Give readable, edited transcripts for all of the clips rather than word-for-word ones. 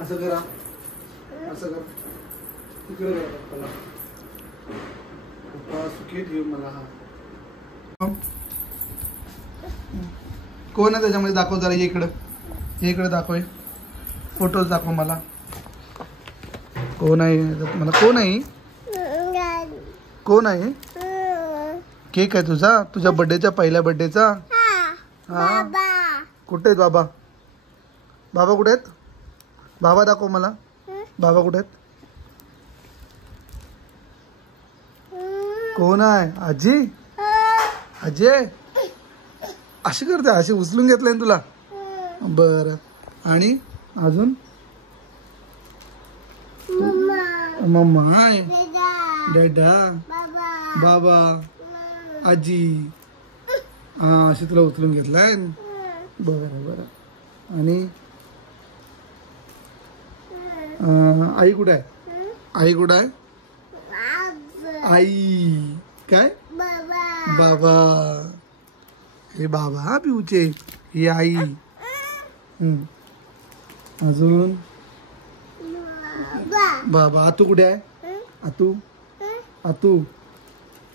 असं करा, असं कर, तिकडे करा पप्पाला. पप्पा सुखी ठेव मला. हा कोण आहे त्याच्यामध्ये? दाखव जरा. इकडे दाखव, फोटोज दाखव मला. कोण आहे मला? कोण आहे? कोण आहे? केक आहे तुझा? तुझ्या बर्थडेचा, पहिल्या बर्थडेचा? हा. कुठे आहेत बाबा? बाबा कुठे आहेत? बाबा दाखव मला. बाबा कुठे आहेत? कोण आहे? आजी? आजी आहे? अशी करते, अशी उचलून घेतलंय ना तुला? बर. आणि अजून? मम्मा आहे, डॅडा, बाबा, आजी. हा, अशी तुला उचलून घेतलाय. बरं. आणि आई कुठे आहे? आई कुठे आहे? आई काय? बाबा. हे बाबा हा पिऊचे. ही आई. अजून बाबा. आतू कुठे आहे?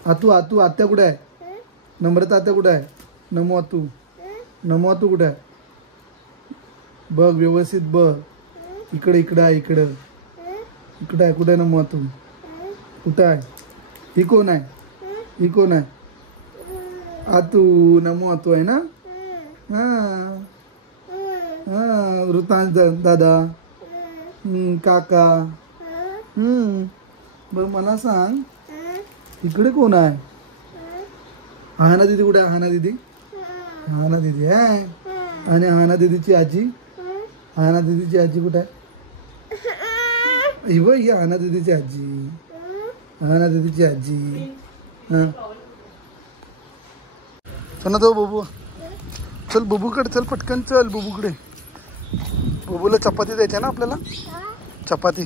आतू आत्या कुठे आहे? नम्रता आत्या कुठे आहे? नमो आतू कुठे आहे? बघ व्यवस्थित बघ. इकडे आहे. इकडे आहे. कुठे आहे नमो आतू? कुठे आहे? ही कोण आहे? आतू. नमो आतू आहे ना? हा. ऋतांश दादा, काका. बर मला सांग, इकडे कोण आहे? हाना दीदी कुठे आहे? हाना दीदी आहे. आणि हाना दीदीची आजी कुठे आहे? ही हाना दीदीची आजी. हा. चल ना तो बबू. चल बबूकडे चल, पटकन चल बबूकडे. बबूला चपाती द्यायची ना आपल्याला? चपाती.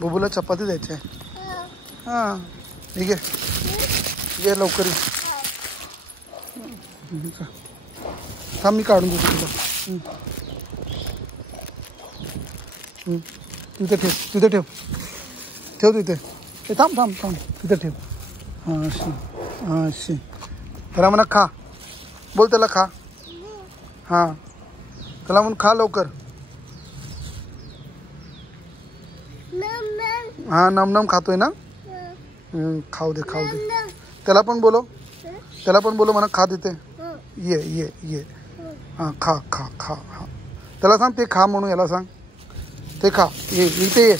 बबूला चपाती द्यायची आहे. हा ठीक आहे. ये लवकर. थांब मी काढून देतो तुला. तिथे ठेव. तिथे. थांब तिथे ठेव. हा अशी. त्याला म्हणा खा. बोल त्याला खा. हा त्याला म्हणून खा लवकर. हा नम खातोय ना? खाऊ दे. त्याला पण बोलो म्हणा खा देते. ये. हा खा. हा त्याला सांग ते खा म्हणून. याला सांग ते खा. इथे ये.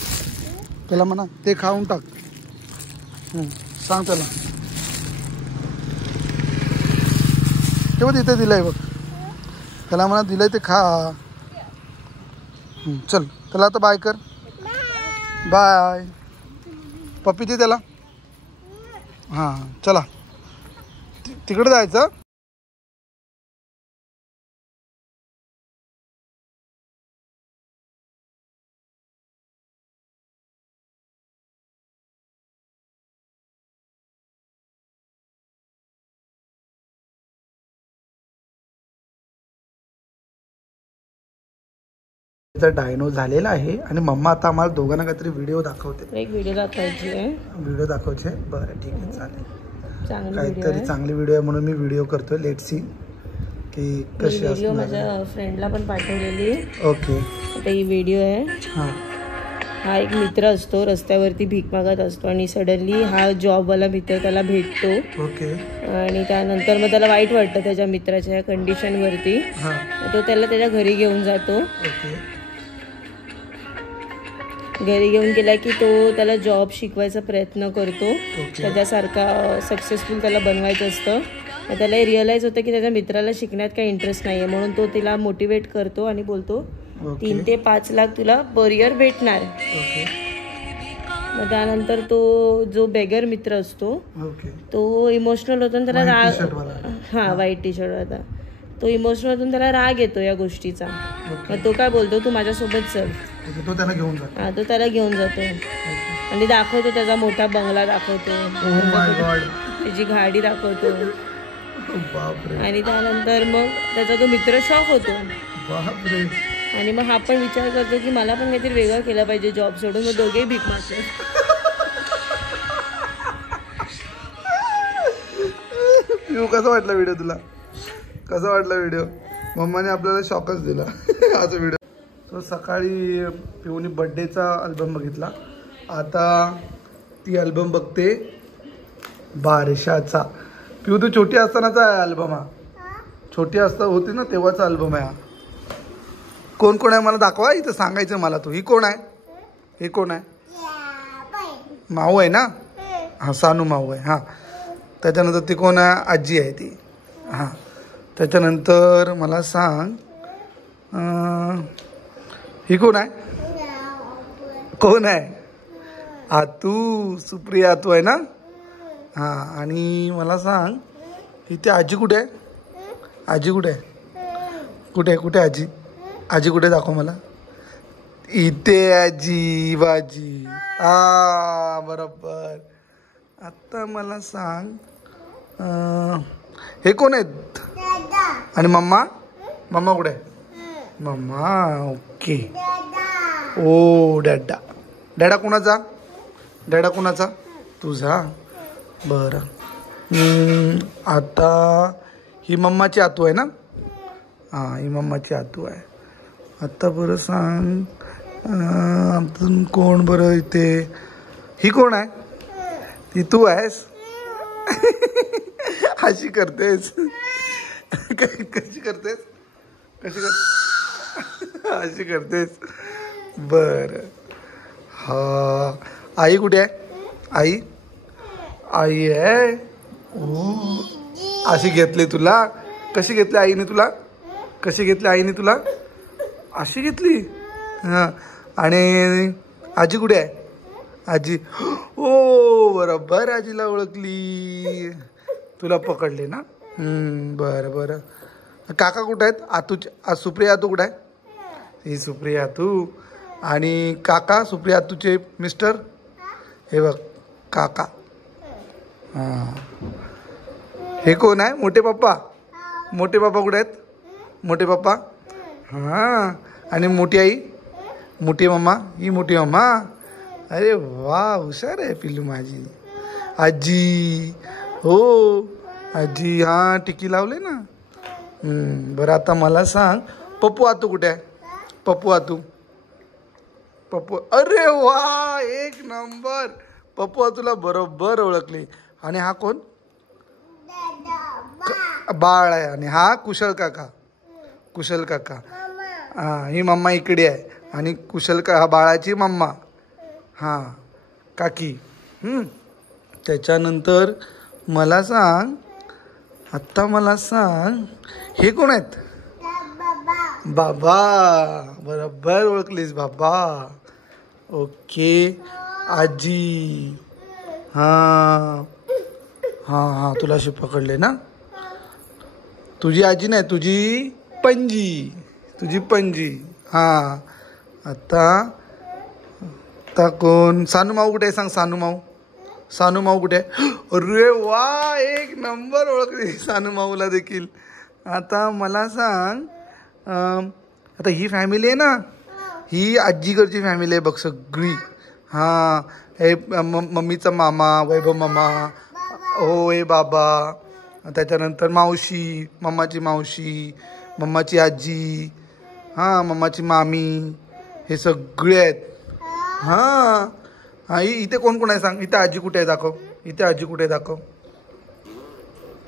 त्याला म्हणा ते खाऊन टाक. सांग त्याला. तेव्हा तिथे दिलंय बघ. त्याला म्हणा दिलंय ते खा. चल त्याला आता बाय कर. बाय. पप्पी दे त्याला. हां चला तिकडे जायचं. डायनो झालेला आहे आणि मम्मा आता आम्हाला दोघांना काहीतरी व्हिडिओ दाखवते. एक व्हिडिओ दाखवायचे. बरं ठीक आहे चालेल. काहीतरी चांगली व्हिडिओ आहे म्हणून मी व्हिडिओ करतोय. लेट सी की कशी व्हिडिओ माझ्या फ्रेंडला पण पाठवलेली. ओके आता ही व्हिडिओ आहे. हा एक मित्र असतो, रस्त्यावरती भीक मागत असतो आणि सडनली हा जॉबवाला मित्र त्याला भेटतो. ओके. आणि त्यानंतर मग त्याला वाईट वाटतं त्याच्या मित्राच्या कंडिशनवरती. तो त्याला त्याच्या घरी घेऊन जातो. घरी घेऊन गेला की तो त्याला जॉब शिकवायचा प्रयत्न करतो. त्याच्यासारखा सक्सेसफुल त्याला बनवायचं असतं. त्याला रिअलाइज होतं की त्याच्या मित्राला शिकण्यात काही इंटरेस्ट नाही आहे, म्हणून तो तिला मोटिवेट करतो आणि बोलतो 3 ते 5 लाख तुला पर इयर भेटणार. मग त्यानंतर तो जो बेगर मित्र असतो तो इमोशनल होतो आणि त्याला राग. व्हाईट टी शर्ट होता. तो इमोशनल होतो, त्याला राग येतो या गोष्टीचा. मग तो काय बोलतो, तू माझ्यासोबत चल. तो त्याला घेऊन जातो. आणि दाखवतो त्याचा मोठा बंगला दाखवतो, ओह माय गॉड, त्याची गाडी दाखवतो बापरे आणि त्यानंतर मग त्याचा तो मित्र शॉक होतो बापरे. आणि मग हा पण विचार करतो की मला पण काहीतरी वेगळं केलं पाहिजे जॉब सोडून. मग दोघेही भीक मागतात. पिऊ कसं वाटला व्हिडिओ तुला? कसा वाटला व्हिडिओ? मम्माने आपल्याला शॉकच दिला हाच व्हिडिओ. सो सकाळी पिऊनी बड्डेचा अल्बम बघितला, आता ती अल्बम बघते बारशाचा. पिऊ तू छोटी असतानाचा अल्बम हा, छोटी असता होती ना तेव्हाचा अल्बम आहे हा. कोण कोण आहे मला दाखवा, इथं सांगायचं मला. तू ही कोण आहे? हे कोण आहे? माऊ आहे ना? हां सानू माऊ आहे. हां त्याच्यानंतर ती कोण आहे? आजी आहे ती. हां त्याच्यानंतर मला सांग ही कोण आहे? कोण आहे? आतू, सुप्रिया आतू आहे ना? हां आणि मला सांग इथे आजी कुठे आहे? आजी कुठे आहे? कुठे आहे? कुठे आजी? आजी कुठे दाखव मला. इथे आजी बाजी. हा बरोबर. आता मला सांग हे कोण आहेत? आणि मम्मा? मम्मा कुठे आहे? Mamma okay. ओ डॅडा. डॅडा कोणाचा? डॅडा कोणाचा? तुझा. बरं आता ही मम्माची आतू आहे ना? हां ही मम्माची आतू आहे. आता बरं सांग अजून कोण बरं इथे? ही कोण आहे? ती तू आहेस? अशी करतेस? कशी करतेस? कशी कर अशी करतेस? बरं हा आई कुठे आहे? आई? आई आहे. ओ अशी घेतली तुला? कशी घेतली आईने तुला? कशी घेतली आईने तुला? अशी घेतली. हां आणि आजी कुठे आहे? आजी ओ बरोबर आजीला ओळखली. तुला पकडले ना? बरं बरं. काका कुठे आहेत? आतूचे सुप्रिया आतू कुठे आहे? ही सुप्रिया आतू. आणि काका सुप्रिया आतूचे मिस्टर हे बघ काका. हां हे कोण आहे? मोठे पप्पा. मोठे पप्पा कुठे आहेत? मोठे पप्पा. हां आणि मोठी आई? मोठी मम्मा. ही मोठी मम्मा. अरे वा हुशार आहे पिल्लू माझी. आजी हो आजी. हां टिकी लावले ना. बरं आता मला सांग पप्पू आतू कुठे आहे? पप्पू आतू. पप्पू. अरे वा एक नंबर. पप्पू आतूला बरोबर ओळखली. आणि हा कोण? बाळ आहे. आणि हा कुशल काका. कुशल काका. हां ही मम्मा इकडे आहे आणि कुशल का हा बाळाची मम्मा. हां काकी. त्याच्यानंतर मला सांग आत्ता मला सांग हे कोण आहेत? बाबा. बरोबर ओळखलीस बाबा. ओके. आजी. हां हां हां तुला अशी पकडले ना? तुझी आजी नाही तुझी पणजी. तुझी पणजी. हां आता कोण? सानू माऊ कुठे आहे? सांग सानू माऊ. सानू माऊ कुठे आहे? अरे वा एक नंबर ओळखली सानू माऊला देखील. आता मला सांग आता ही फॅमिली आहे ना? ही आजीकडची फॅमिली आहे बघ सगळी. हां हे मम्मीचा मामा वैभव मामा. हो हे बाबा. त्याच्यानंतर मावशी मम्माची मावशी मम्माची आजी. हां मम्माची मामी. हे सगळे आहेत. हां हां इथे कोण कोण आहे सांग? इथे आजी कुठे आहे दाखव. इथे आजी कुठे आहे दाखव.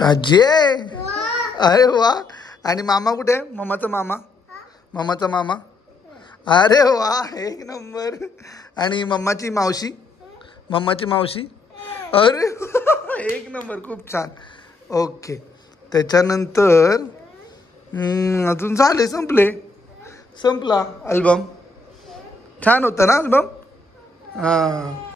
आजी आहे. अरे वा. आणि मामा कुठे आहे? मम्माचा मामा. मम्माचा मामा. अरे वा एक नंबर. आणि मम्माची मावशी. मम्माची मावशी. अरे एक नंबर खूप छान. ओके. त्याच्यानंतर अजून झाले संपले. संपला अल्बम. छान होता ना अल्बम. हां